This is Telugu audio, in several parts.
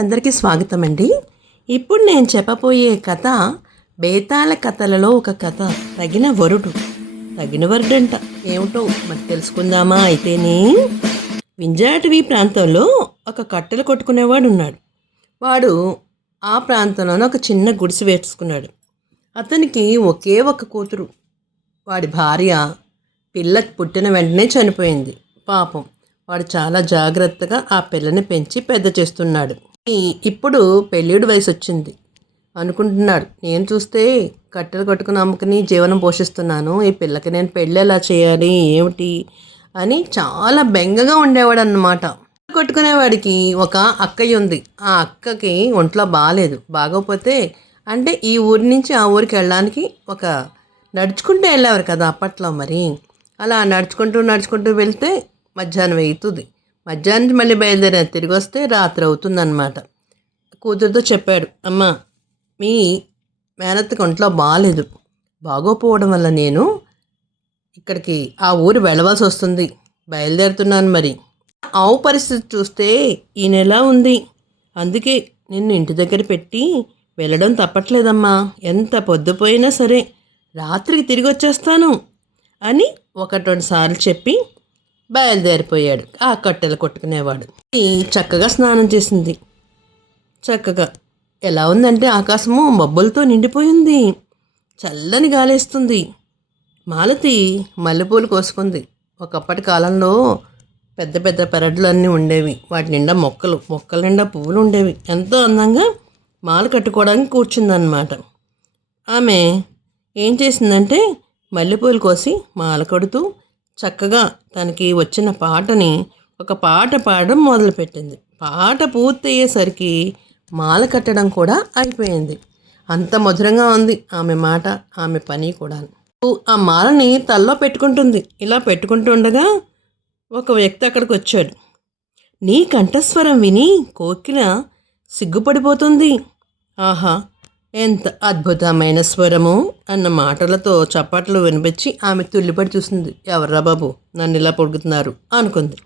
అందరికీ స్వాగతం అండి. ఇప్పుడు నేను చెప్పబోయే కథ బేతాళ కథలలో ఒక కథ. తగిన వరుడు. తగిన వరుడంట ఏమిటో మరి తెలుసుకుందామా? అయితేనే వింజాటవి ప్రాంతంలో ఒక కట్టెలు కొట్టుకునేవాడు ఉన్నాడు. వాడు ఆ ప్రాంతంలోనే ఒక చిన్న గుడిసె వేసుకున్నాడు. అతనికి ఒకే ఒక కూతురు. వాడి భార్య పిల్లకి పుట్టిన వెంటనే చనిపోయింది. పాపం వాడు చాలా జాగ్రత్తగా ఆ పిల్లని పెంచి పెద్ద చేస్తున్నాడు. ఇప్పుడు పెళ్ళిడు వయసు వచ్చింది అనుకుంటున్నాడు. నేను చూస్తే కట్టెలు కట్టుకుని అమ్ముకుని జీవనం పోషిస్తున్నాను, ఈ పిల్లకి నేను పెళ్ళి ఎలా చేయాలి ఏమిటి అని చాలా బెంగగా ఉండేవాడు అన్నమాట. కొట్టుకునేవాడికి ఒక అక్కయ్య ఉంది. ఆ అక్కకి ఒంట్లో బాగోపోతే అంటే ఈ ఊరి నుంచి ఆ ఊరికి వెళ్ళడానికి ఒక నడుచుకుంటూ వెళ్ళేవారు కదా అప్పట్లో. మరి అలా నడుచుకుంటూ వెళ్తే మధ్యాహ్నం అవుతుంది. మధ్యాహ్నం మళ్ళీ బయలుదేరి తిరిగి వస్తే రాత్రి అవుతుందన్నమాట. కూతురుతో చెప్పాడు, అమ్మ మీ మేనత్తకి ఒంట్లో బాగోపోవడం వల్ల నేను ఇక్కడికి ఆ ఊరు వెళ్ళవలసి వస్తుంది, బయలుదేరుతున్నాను. మరి ఆవు పరిస్థితి చూస్తే ఈ నెల ఉంది, అందుకే నిన్ను ఇంటి దగ్గర పెట్టి వెళ్ళడం తప్పట్లేదమ్మా, ఎంత పొద్దుపోయినా సరే రాత్రికి తిరిగి వచ్చేస్తాను అని 1-2 సార్లు చెప్పి బయలుదేరిపోయాడు ఆ కట్టెలు కొట్టుకునేవాడు. చక్కగా స్నానం చేసింది. చక్కగా ఎలా ఉందంటే ఆకాశము మబ్బులతో నిండిపోయింది, చల్లని గాలేస్తుంది. మాలతి మల్లెపూలు కోసుకుంది. ఒకప్పటి కాలంలో పెద్ద పెద్ద పెరడ్లన్నీ ఉండేవి, వాటి నిండా మొక్కల నిండా పువ్వులు ఉండేవి. ఎంతో అందంగా మాల కట్టుకోవడానికి కూర్చుందన్నమాట. ఆమె ఏం చేసిందంటే మల్లెపూలు కోసి మాల కడుతూ చక్కగా తనకి వచ్చిన పాటని ఒక పాట పాడడం మొదలుపెట్టింది. పాట పూర్తయ్యేసరికి మాల కట్టడం కూడా అయిపోయింది. అంత మధురంగా ఉంది ఆమె మాట, ఆమె పని కూడా. ఆ మాలని తల్లో పెట్టుకుంటుంది. ఇలా పెట్టుకుంటుండగా ఒక వ్యక్తి అక్కడికి వచ్చాడు. నీ కంఠస్వరం విని కోకిల సిగ్గుపడిపోతుంది, ఆహా ఎంత అద్భుతమైన స్వరము అన్న మాటలతో చప్పట్లు వినిపించి ఆమె తుల్లిపడి చూసింది. ఎవర్రా బాబు నన్ను ఇలా పొడుగుతున్నారు అనుకుంది.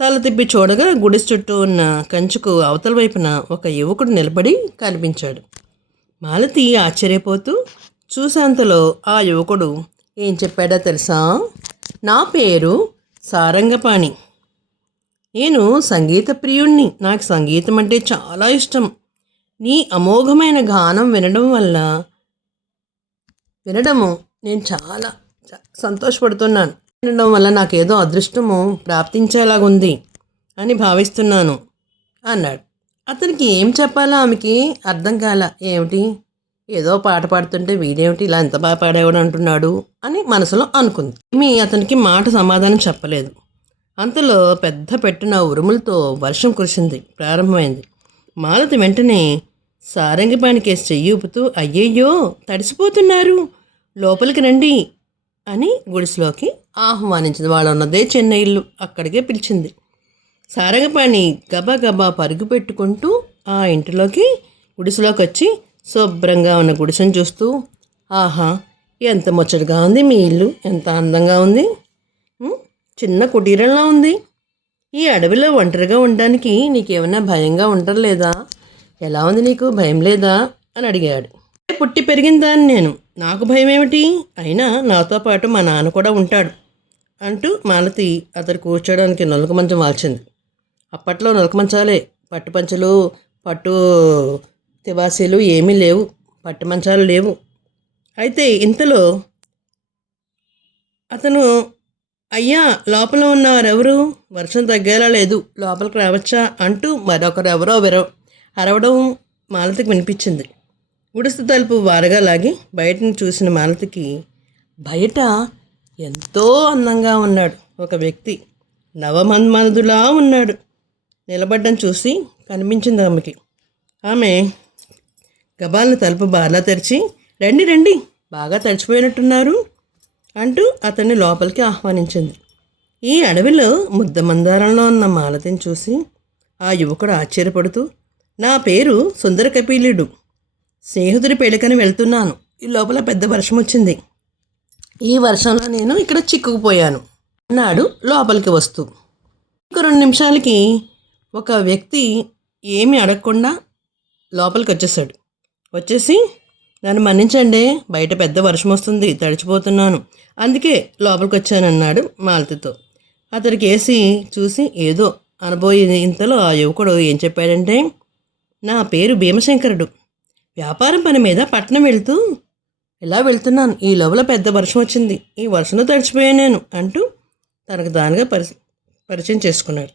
తల తిప్పి చూడగా గుడి చుట్టూ ఉన్న కంచుకు అవతల వైపున ఒక యువకుడు నిలబడి కనిపించాడు. మాలతి ఆశ్చర్యపోతూ చూసేంతలో ఆ యువకుడు ఏం చెప్పాడో తెలుసా? నా పేరు సారంగపాణి, నేను సంగీత ప్రియుణ్ణి, నాకు సంగీతం అంటే చాలా ఇష్టం. నీ అమోఘమైన గానం వినడము నేను చాలా సంతోషపడుతున్నాను. వినడం వల్ల నాకేదో అదృష్టము ప్రాప్తించేలాగుంది అని భావిస్తున్నాను అన్నాడు. అతనికి ఏం చెప్పాలో ఆమెకి అర్థం కాల. ఏమిటి ఏదో పాట పాడుతుంటే వీడేమిటి ఇలా ఎంత బాగా పాడేవాడు అంటున్నాడు అని మనసులో అనుకుంది. అతనికి మాట సమాధానం చెప్పలేదు. అంతలో పెద్ద పెట్టిన ఉరుములతో వర్షం కురిసింది ప్రారంభమైంది. మాలతి వెంటనే సారంగపాణి కేసు చెయ్యి ఊపుతూ, అయ్యయ్యో తడిసిపోతున్నారు, లోపలికి రండి అని గుడిసెలోకి ఆహ్వానించింది. వాళ్ళు ఉన్నదే చిన్న ఇల్లు, అక్కడికే పిలిచింది. సారంగపాణి గబా పరుగు పెట్టుకుంటూ ఆ ఇంటిలోకి గుడిసెలోకి వచ్చి శుభ్రంగా ఉన్న గుడిసెను చూస్తూ, ఆహా ఎంత ముచ్చటగా ఉంది మీ ఇల్లు, ఎంత అందంగా ఉంది, చిన్న కుటీరంలా ఉంది. ఈ అడవిలో ఒంటరిగా ఉండడానికి నీకేమైనా భయంగా ఉండలేదా? ఎలా ఉంది, నీకు భయం లేదా అని అడిగాడు. పుట్టి పెరిగిన దాన్ని నేను, నాకు భయం ఏమిటి, అయినా నాతో పాటు మా నాన్న కూడా ఉంటాడు అంటూ మాలతి అతడు కూర్చోడానికి నొలక మంచం వాల్చింది. అప్పట్లో నొలక మంచాలే, పట్టు పంచలు పట్టు తివాసీలు ఏమీ లేవు, పట్టు మంచాలు లేవు. అయితే ఇంతలో అతను, అయ్యా లోపల ఉన్నవారెవరు, వర్షం తగ్గేలా లేదు, లోపలికి రావచ్చా అంటూ మరొకరు ఎవరో అరవడం మాలతికి వినిపించింది. గుడిసె తలుపు వారగా లాగి బయటను చూసిన మాలతికి బయట ఎంతో అందంగా ఉన్నాడు ఒక వ్యక్తి, నవమన్మధులా ఉన్నాడు. నిలబడ్డం చూసి కనిపించింది ఆమెకి. ఆమె గబాలను తలుపు బార్లా తెరిచి, రండి రండి బాగా తడిచిపోయినట్టున్నారు అంటూ అతన్ని లోపలికి ఆహ్వానించింది. ఈ అడవిలో ముద్ద మందారంలో ఉన్న మాలతిని చూసి ఆ యువకుడు ఆశ్చర్యపడుతూ, నా పేరు సుందర కపిలుడు, స్నేహితుడి పెళ్ళికని వెళ్తున్నాను, ఈ లోపల పెద్ద వర్షం వచ్చింది, ఈ వర్షంలో నేను ఇక్కడ చిక్కుకుపోయాను అన్నాడు లోపలికి వస్తూ. ఇంకో 2 నిమిషాలకి ఒక వ్యక్తి ఏమీ అడగకుండా లోపలికి వచ్చేసాడు. వచ్చేసి, నన్ను మన్నించండి, బయట పెద్ద వర్షం వస్తుంది, తడిచిపోతున్నాను, అందుకే లోపలికి వచ్చానన్నాడు మాలతితో. అతడికి వేసి చూసి ఏదో అనబోయే ఇంతలో ఆ యువకుడు ఏం చెప్పాడంటే, నా పేరు భీమశంకరుడు, వ్యాపారం పని మీద పట్నం వెళ్తూ ఇలా వెళ్తున్నాను, ఈ లోపల పెద్ద వర్షం వచ్చింది, ఈ వర్షంలో తడిచిపోయాను నేను అంటూ తనకు దానిగా పరిచయం చేసుకున్నాడు.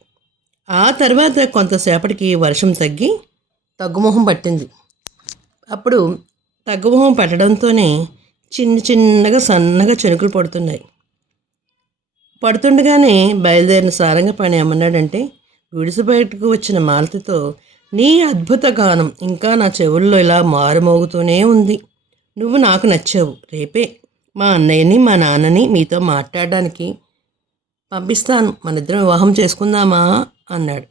ఆ తర్వాత కొంతసేపటికి వర్షం తగ్గి తగ్గుముఖం పట్టింది. అప్పుడు తగ్గుముఖం పట్టడంతోనే చిన్నగా సన్నగా చెనుకులు పడుతున్నాయి. పడుతుండగానే బయలుదేరిన సారంగపాణి ఏమన్నాడంటే, గుడిసె బయటకు వచ్చిన మాలతితో, నీ అద్భుత గానం ఇంకా నా చెవుల్లో ఇలా మారుమోగుతూనే ఉంది. నువ్వు నాకు నచ్చావు. రేపే మా అన్నయ్యని మా నాన్నని మీతో మాట్లాడడానికి పంపిస్తాను, మనిద్దరం వివాహం చేసుకుందామా అన్నాడు.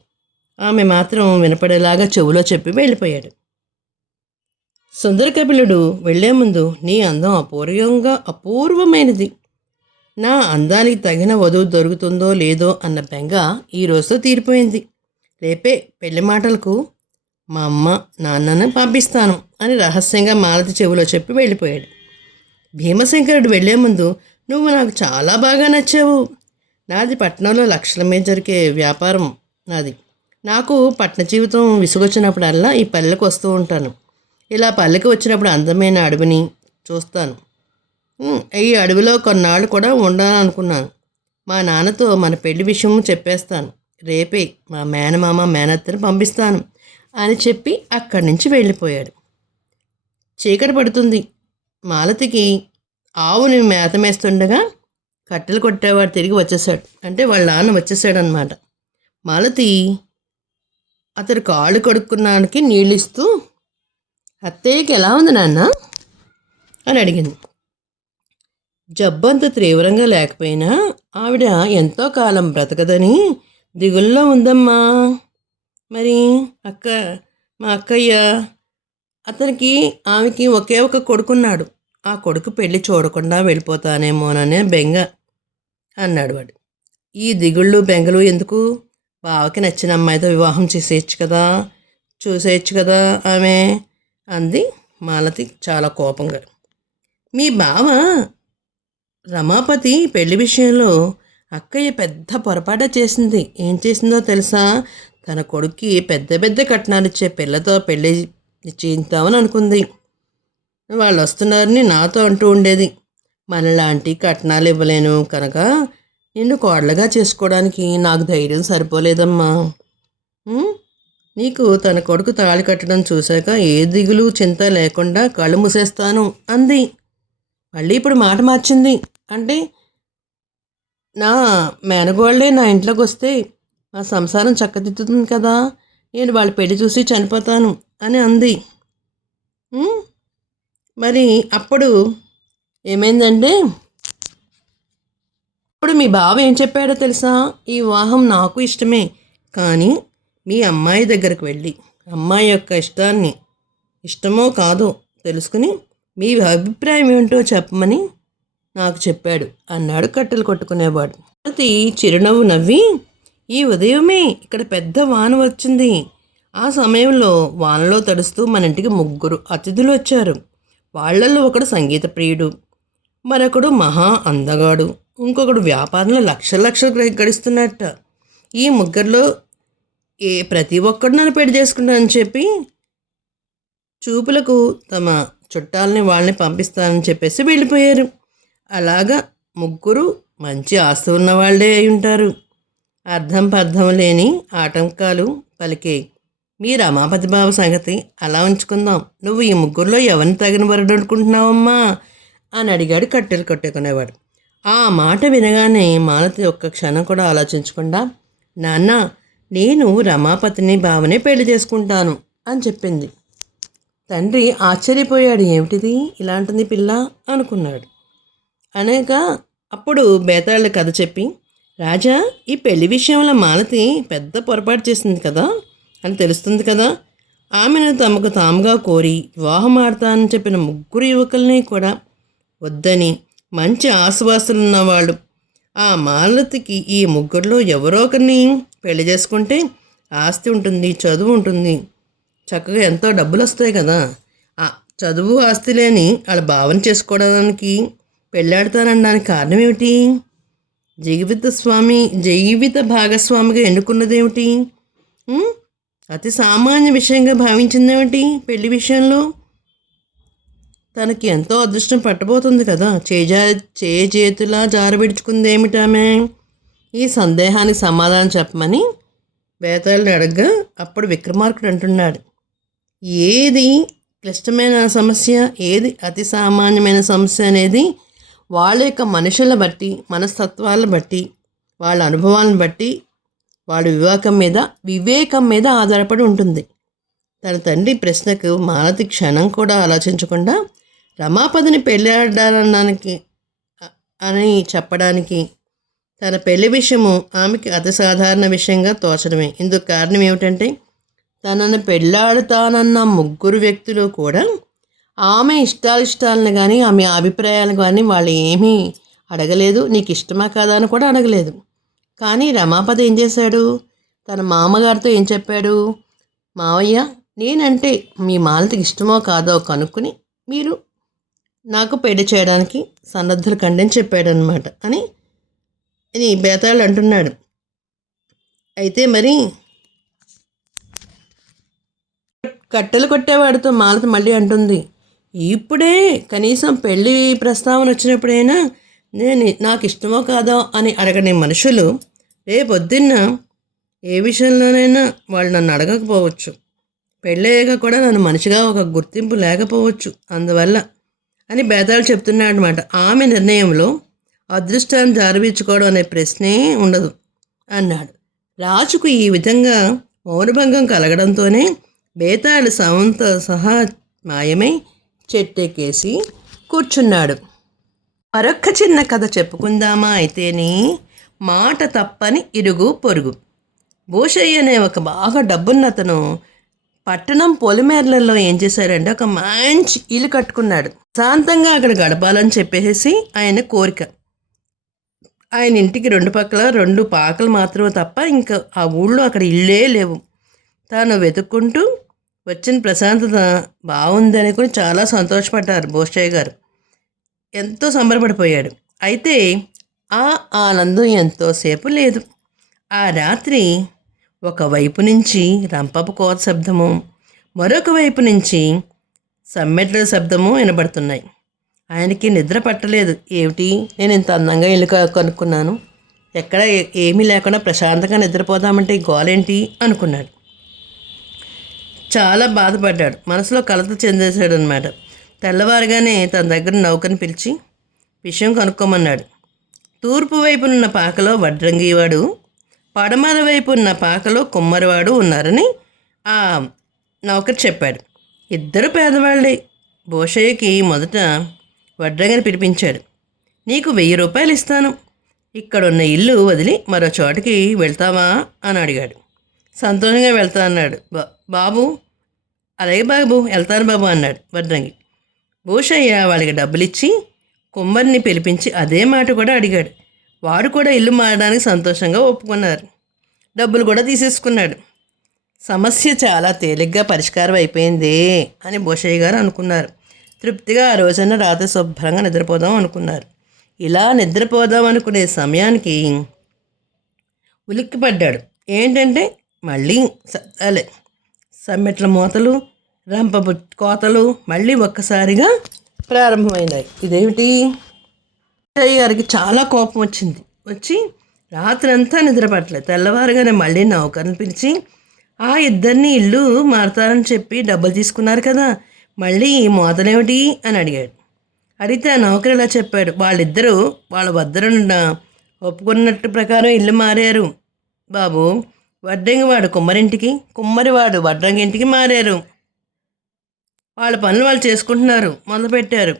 ఆమె మాత్రం వినపడేలాగా చెవులో చెప్పి వెళ్ళిపోయాడు. సుందర కపిలుడు వెళ్లే ముందు, నీ అందం అపూర్వమైనది, నా అందానికి తగిన వధువు దొరుకుతుందో లేదో అన్న బెంగ ఈ రోజుతో తీరిపోయింది. రేపే పెళ్లి మాటలకు మా అమ్మ నాన్నను పంపిస్తాను అని రహస్యంగా మాలతి చెవిలో చెప్పి వెళ్ళిపోయాడు. భీమశంకరుడు వెళ్లే ముందు, నువ్వు నాకు చాలా బాగా నచ్చావు. నాది పట్టణంలో లక్షల మీద జరిగే వ్యాపారం నాది. నాకు పట్టణ జీవితం విసుగొచ్చినప్పుడల్లా ఈ పల్లెకి వస్తూ ఉంటాను. ఇలా పల్లెకి వచ్చినప్పుడు అందమైన అడవిని చూస్తాను. ఈ అడవిలో కొన్నాళ్ళు కూడా ఉండాలనుకున్నాను. మా నాన్నతో మన పెళ్లి విషయం చెప్పేస్తాను. రేపే మా మేనమామ మేనత్తని పంపిస్తాను అని చెప్పి అక్కడి నుంచి వెళ్ళిపోయాడు. చీకటి పడుతుంది. మాలతికి ఆవుని మేత మేస్తుండగా కట్టెలు కొట్టేవాడు తిరిగి వచ్చేసాడు. అంటే వాళ్ళ నాన్న వచ్చేసాడనమాట. మాలతి అతడు కాళ్ళు కడుక్కున్నానికి నీళ్ళు ఇస్తూ, అత్తయ్యకి ఎలా ఉంది నాన్న అని అడిగింది. జబ్బు అంత తీవ్రంగా లేకపోయినా ఆవిడ ఎంతో కాలం బ్రతకదని దిగుల్లో ఉందమ్మా. మరి మా అక్కయ్య, అతనికి ఆమెకి ఒకే ఒక కొడుకున్నాడు. ఆ కొడుకు పెళ్లి చూడకుండా వెళ్ళిపోతానేమోననే బెంగ అన్నాడు వాడు. ఈ దిగుళ్ళు బెంగలు ఎందుకు? బావకి నచ్చిన అమ్మాయితో వివాహం చూసేయచ్చు కదా ఆమె అంది మాలతి చాలా కోపంగా. మీ బావ రమాపతి పెళ్లి విషయంలో అక్కయ్య పెద్ద పొరపాటు చేసింది. ఏం చేసిందో తెలుసా? తన కొడుక్కి పెద్ద కట్నాలు ఇచ్చే పిల్లతో పెళ్లి నిశ్చయిద్దామని అనుకుంది. వాళ్ళు వస్తున్నారని నాతో అంటూ ఉండేది. మనలాంటి కట్నాలు ఇవ్వలేను కనుక నిన్ను కోడలుగా చేసుకోవడానికి నాకు ధైర్యం సరిపోలేదమ్మా. నీకు తన కొడుకు తాళి కట్టడం చూశాక ఏ దిగులు చింత లేకుండా కళ్ళు మూసేస్తాను అంది. మళ్ళీ ఇప్పుడు మాట మార్చింది. అంటే నా మేనగోళ్ళే నా ఇంట్లోకి వస్తే మా సంసారం చక్కదిద్దుతుంది కదా, నేను వాళ్ళ పెళ్లి చూసి చనిపోతాను అని అంది. మరి అప్పుడు ఏమైందంటే, ఇప్పుడు మీ బావ ఏం చెప్పాడో తెలుసా? ఈ వివాహం నాకు ఇష్టమే, కానీ మీ అమ్మాయి దగ్గరకు వెళ్ళి అమ్మాయి యొక్క ఇష్టమో కాదో తెలుసుకుని మీ అభిప్రాయం ఏమిటో చెప్పమని నాకు చెప్పాడు అన్నాడు కట్టెలు కొట్టుకునేవాడు. అది చిరునవ్వు నవ్వి, ఈ ఉదయమే ఇక్కడ పెద్ద వాన వచ్చింది. ఆ సమయంలో వానలో తడుస్తూ మన ఇంటికి 3 అతిథులు వచ్చారు. వాళ్లలో ఒకడు సంగీత ప్రియుడు, మరొకడు మహా అందగాడు, ఇంకొకడు వ్యాపారంలో లక్షలు గడిస్తున్నట్ట. ఈ 3లో ప్రతి ఒక్కడు నన్ను పెళ్లి చేసుకుంటానని చెప్పి చూపులకు తమ చుట్టాలని వాళ్ళని పంపిస్తానని చెప్పేసి వెళ్ళిపోయారు. అలాగా 3 మంచి ఆస్తి ఉన్నవాళ్లే అయి ఉంటారు. అర్థం లేని ఆటంకాలు పలికే మీ రమాపతి బాబు సంగతి అలా ఉంచుకుందాం. నువ్వు ఈ 3లో ఎవరిని తగిన వరడు అనుకుంటున్నావమ్మా అని అడిగాడు కట్టెలు కొట్టుకునేవాడు. ఆ మాట వినగానే మాలతి ఒక్క క్షణం కూడా ఆలోచించకుండా, నాన్న, నేను రమాపతిని బావనే పెళ్లి చేసుకుంటాను అని చెప్పింది. తండ్రి ఆశ్చర్యపోయాడు. ఏమిటిది ఇలాంటిది పిల్ల అనుకున్నాడు. అనేక అప్పుడు బేతాళ కథ చెప్పి, రాజా, ఈ పెళ్లి విషయంలో మాలతి పెద్ద పొరపాటు చేసింది కదా అని తెలుస్తుంది కదా. ఆమెను తమకు తాముగా కోరి వివాహం ఆడతానని చెప్పిన 3 యువకుల్ని కూడా వద్దని మంచి ఆసువాసులున్నవాళ్ళు ఆ మాలతికి ఈ 3లో ఎవరో ఒకరిని పెళ్లి చేసుకుంటే ఆస్తి ఉంటుంది, చదువు ఉంటుంది, చక్కగా ఎంతో డబ్బులు వస్తాయి కదా. ఆ చదువు ఆస్తి లేని వాళ్ళ భావన చేసుకోవడానికి పెళ్ళాడతానడానికి కారణం ఏమిటి? జీవిత భాగస్వామిగా ఎన్నుకున్నదేమిటి? అతి సామాన్య విషయంగా భావించిందేమిటి? పెళ్లి విషయంలో తనకి ఎంతో అదృష్టం పట్టబోతుంది కదా. చేతులా జారబిడుచుకుందేమిటామె? ఈ సందేహానికి సమాధానం చెప్పమని బేతాళుని అడగ్గా అప్పుడు విక్రమార్కుడు అంటున్నాడు, ఏది క్లిష్టమైన సమస్య, ఏది అతి సామాన్యమైన సమస్య అనేది వాళ్ళ యొక్క మనుషులను బట్టి, మనస్తత్వాలను బట్టి, వాళ్ళ అనుభవాలను బట్టి, వాళ్ళ వివేకం మీద ఆధారపడి ఉంటుంది. తన తండ్రి ప్రశ్నకు మాలతి క్షణం కూడా ఆలోచించకుండా రమాపతిని పెళ్ళాడడానికి అని చెప్పడానికి తన పెళ్లి విషయము ఆమెకి అతి సాధారణ విషయంగా తోచడమే. ఇందుకు కారణం ఏమిటంటే తనను పెళ్ళాడుతానన్న ముగ్గురు వ్యక్తులు కూడా ఆమె ఇష్టాలను కానీ ఆమె అభిప్రాయాలు కానీ వాళ్ళు ఏమీ అడగలేదు. నీకు ఇష్టమా కాదా అని కూడా అడగలేదు. కానీ రమాపతి ఏం చేశాడు? తన మామగారితో ఏం చెప్పాడు? మావయ్య, నేనంటే మీ మాలతికి ఇష్టమో కాదో కనుక్కుని మీరు నాకు పెళ్లి చేయడానికి సన్నద్ధులు కండి అని చెప్పాడనమాట అని బేతాళుడు అంటున్నాడు. అయితే మరి కట్టెలు కొట్టేవాడితో మాలతి మళ్ళీ అంటుంది, ఇప్పుడే కనీసం పెళ్ళి ప్రస్తావన వచ్చినప్పుడైనా నాకు ఇష్టమో కాదో అని అడగని మనుషులు రేపొద్దున్న ఏ విషయంలోనైనా వాళ్ళు నన్ను అడగకపోవచ్చు. పెళ్ళయ్యాక కూడా నన్ను మనిషిగా ఒక గుర్తింపు లేకపోవచ్చు. అందువల్ల అని బేతాళుడు చెప్తున్నాడు అనమాట. ఆమె నిర్ణయంలో అదృష్టాన్ని జారవించుకోవడం అనే ప్రశ్నే ఉండదు అన్నాడు. రాజుకు ఈ విధంగా మౌనభంగం కలగడంతోనే బేతాళుడు సవంతో సహా మాయమై చెట్టెక్కేసి కూర్చున్నాడు. మరొక్క చిన్న కథ చెప్పుకుందామా అయితేని? మాట తప్పని ఇరుగు పొరుగు. భూషయ్య అనే ఒక బాగా డబ్బున్నతను పట్టణం పొలిమేరలలో ఏం చేశాడంటే ఒక మంచి ఇల్లు కట్టుకున్నాడు. శాంతంగా అక్కడ గడపాలని చెప్పేసి ఆయన కోరిక. ఆయన ఇంటికి రెండు పాకలు మాత్రమే తప్ప ఇంకా ఆ ఊళ్ళో అక్కడ ఇళ్ళే లేవు. తాను వెతుక్కుంటూ వచ్చిన ప్రశాంతత బాగుందని కూడా చాలా సంతోషపడ్డారు భూషయ్య గారు. ఎంతో సంబరపడిపోయాడు. అయితే ఆ ఆనందం ఎంతోసేపు లేదు. ఆ రాత్రి ఒకవైపు నుంచి రంపపు కోత శబ్దము, మరొక వైపు నుంచి సమ్మెట్ల శబ్దము వినబడుతున్నాయి. ఆయనకి నిద్ర పట్టలేదు. ఏమిటి, నేను ఇంత అందంగా ఇల్లు కనుక్కున్నాను, ఎక్కడ ఏమీ లేకుండా ప్రశాంతంగా నిద్రపోదామంటే ఈ గోలేంటి అనుకున్నాడు. చాలా బాధపడ్డాడు. మనసులో కలత చెందేశాడు అనమాట. తెల్లవారుగానే తన దగ్గర నౌకని పిలిచి విషయం కనుక్కోమన్నాడు. తూర్పు వైపునున్న పాకలో వడ్రంగివాడు, పడమర వైపు ఉన్న పాకలో కుమ్మరివాడు ఉన్నారని ఆ నౌకరు చెప్పాడు. ఇద్దరు పేదవాళ్ళే. భూషయ్యకి మొదట వడ్రంగిని పిలిపించాడు. నీకు 1000 రూపాయలు ఇస్తాను, ఇక్కడున్న ఇల్లు వదిలి మరో చోటకి వెళ్తావా అని అడిగాడు. సంతోషంగా వెళ్తా అన్నాడు. బాబు, అలాగే బాబు, వెళ్తాను బాబు అన్నాడు వడ్రంగి. భూషయ్య వాళ్ళకి డబ్బులిచ్చి కుమ్మరిని పిలిపించి అదే మాట కూడా అడిగాడు. వాడు కూడా ఇల్లు మారడానికి సంతోషంగా ఒప్పుకున్నారు. డబ్బులు కూడా తీసేసుకున్నాడు. సమస్య చాలా తేలిగ్గా పరిష్కారం అయిపోయిందే అని భూషయ్య గారు అనుకున్నారు. తృప్తిగా ఆ రోజున రాత్రి శుభ్రంగా నిద్రపోదాం అనుకున్నారు. ఇలా నిద్రపోదాం అనుకునే సమయానికి ఉలిక్కిపడ్డాడు. ఏంటంటే మళ్ళీ శబ్దాలే, సమ్మెట్ల మూతలు, రంపపు కోతలు మళ్ళీ ఒక్కసారిగా ప్రారంభమైనాయి. ఇదేమిటి? భూషయ్య గారికి చాలా కోపం వచ్చి రాత్రంతా నిద్రపట్టలేదు. తెల్లవారుగానే మళ్ళీ నౌకర్ని పిలిచి ఆ ఇద్దరిని ఇల్లు మారుతారని చెప్పి డబ్బులు తీసుకున్నారు కదా, మళ్ళీ ఈ మోతలేమిటి అని అడిగాడు. అడిగితే ఆ నౌకరు ఇలా చెప్పాడు. వాళ్ళిద్దరూ వాళ్ళ వద్దరున్న ఒప్పుకున్నట్టు ప్రకారం ఇల్లు మారారు బాబు. వడ్రంగివాడు కుమ్మరింటికి, కుమ్మరివాడు వడ్రంగింటికి మారారు. వాళ్ళ పనులు వాళ్ళు చేసుకుంటున్నారు, మొదలుపెట్టారు.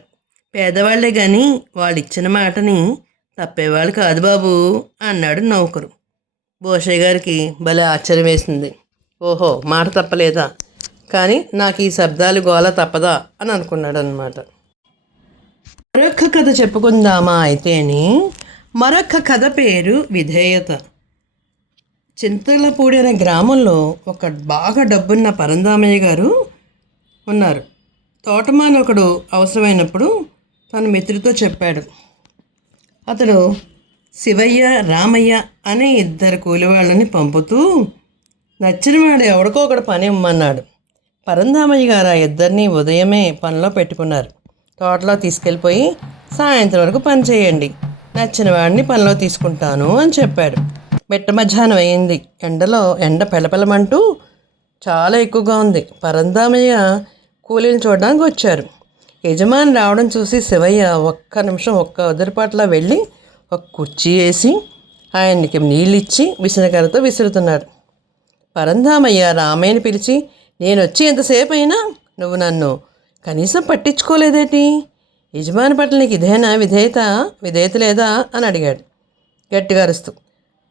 పేదవాళ్లే కానీ వాళ్ళు ఇచ్చిన మాటని తప్పేవాళ్ళు కాదు బాబు అన్నాడు నౌకరు. భూషయ్య గారికి భలే ఆశ్చర్యం వేసింది. ఓహో, మాట తప్పలేదా, కానీ నాకు ఈ శబ్దాలు గోల తప్పదా అని అనుకున్నాడు అనమాట. మరొక కథ చెప్పుకుందామా అయితేని? మరొక కథ పేరు విధేయత. చింతలపూడి అనే గ్రామంలో ఒక బాగా డబ్బున్న పరందామయ్య గారు ఉన్నారు. తోటమాలి ఒకడు అవసరమైనప్పుడు తన మిత్రుడితో చెప్పాడు. అతడు శివయ్య, రామయ్య అనే ఇద్దరు కూలివాళ్ళని పంపుతూ నచ్చిన వాడు ఎవడికో ఒకడు పని ఇమ్మన్నాడు. పరందామయ్య గారు ఆ ఇద్దరిని ఉదయమే పనిలో పెట్టుకున్నారు. తోటలో తీసుకెళ్ళిపోయి సాయంత్రం వరకు పని చేయండి, నచ్చిన వాడిని పనిలో తీసుకుంటాను అని చెప్పాడు. మిట్ట మధ్యాహ్నం అయింది. ఎండ పెలపెలమంటూ చాలా ఎక్కువగా ఉంది. పరందామయ్య కూలీని చూడడానికి వచ్చారు. యజమాని రావడం చూసి శివయ్య ఒక్క నిమిషం ఉదరిపాట్లా వెళ్ళి ఒక కుర్చీ వేసి ఆయనకి నీళ్ళు ఇచ్చి విసనకర్రతో విసురుతున్నాడు. పరందామయ్య రామయ్యని పిలిచి, నేను వచ్చి ఎంతసేపు అయినా నువ్వు నన్ను కనీసం పట్టించుకోలేదేటి? యజమాని పట్ల నీకు ఇదేనా విధేయత లేదా అని అడిగాడు గట్టిగా అరుస్తూ.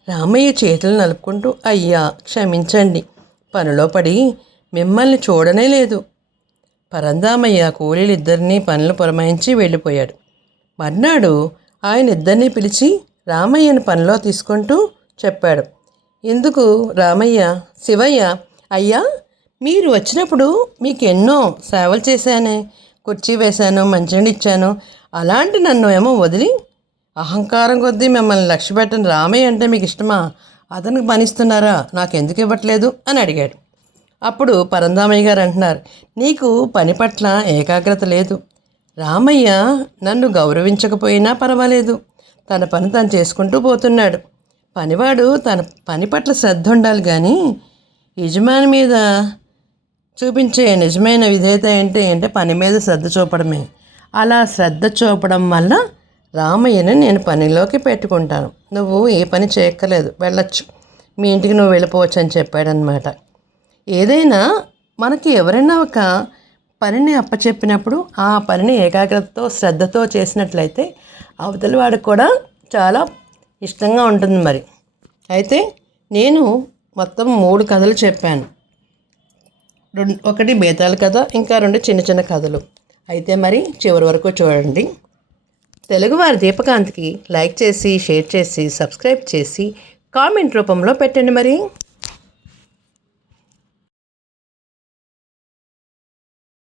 రామయ్య చేతులు నలుపుకుంటూ, అయ్యా క్షమించండి, పనిలో పడి మిమ్మల్ని చూడనే లేదు. పరందామయ్య కూలీలిద్దరినీ పనులు పురమాయించి వెళ్ళిపోయాడు. మర్నాడు ఆయన ఇద్దరినీ పిలిచి రామయ్యని పనిలో తీసుకుంటూ చెప్పాడు. ఎందుకు రామయ్య? శివయ్య, అయ్యా మీరు వచ్చినప్పుడు మీకు ఎన్నో సేవలు చేశానే, కుర్చీ వేశాను, మంచినీళ్ళు ఇచ్చాను, అలాంటి నన్ను ఏమో వదిలి అహంకారం కొద్దీ మిమ్మల్ని లక్ష్య పెట్టని రామయ్య అంటే మీకు ఇష్టమా? అతనికి పనిస్తున్నారా? నాకు ఎందుకు ఇవ్వట్లేదు అని అడిగాడు. అప్పుడు పరందామయ్య గారు అంటున్నారు, నీకు పని పట్ల ఏకాగ్రత లేదు. రామయ్య నన్ను గౌరవించకపోయినా పర్వాలేదు, తన పని తను చేసుకుంటూ పోతున్నాడు. పనివాడు తన పని పట్ల శ్రద్ధ ఉండాలి, కానీ యజమాని మీద చూపించే నిజమైన విధేయత ఏంటంటే పని మీద శ్రద్ధ చూపడమే. అలా శ్రద్ధ చూపడం వల్ల రామయ్యని నేను పనిలోకి పెట్టుకుంటాను, నువ్వు ఏ పని చేయక్కర్లేదు, వెళ్ళొచ్చు, మీ ఇంటికి నువ్వు వెళ్ళిపోవచ్చు అని చెప్పాడనమాట. ఏదైనా మనకి ఎవరైనా ఒక పనిని అప్పచెప్పినప్పుడు ఆ పనిని ఏకాగ్రతతో శ్రద్ధతో చేసినట్లయితే అవతలి వాడికి కూడా చాలా ఇష్టంగా ఉంటుంది. మరి అయితే నేను మొత్తం 3 కథలు చెప్పాను. ఒకటి బేతాళ కథ, ఇంకా 2 చిన్న చిన్న కథలు. అయితే మరి చివరి వరకు చూడండి. తెలుగువారి దీపకాంత్కి లైక్ చేసి, షేర్ చేసి, సబ్స్క్రైబ్ చేసి, కామెంట్ రూపంలో పెట్టండి మరి.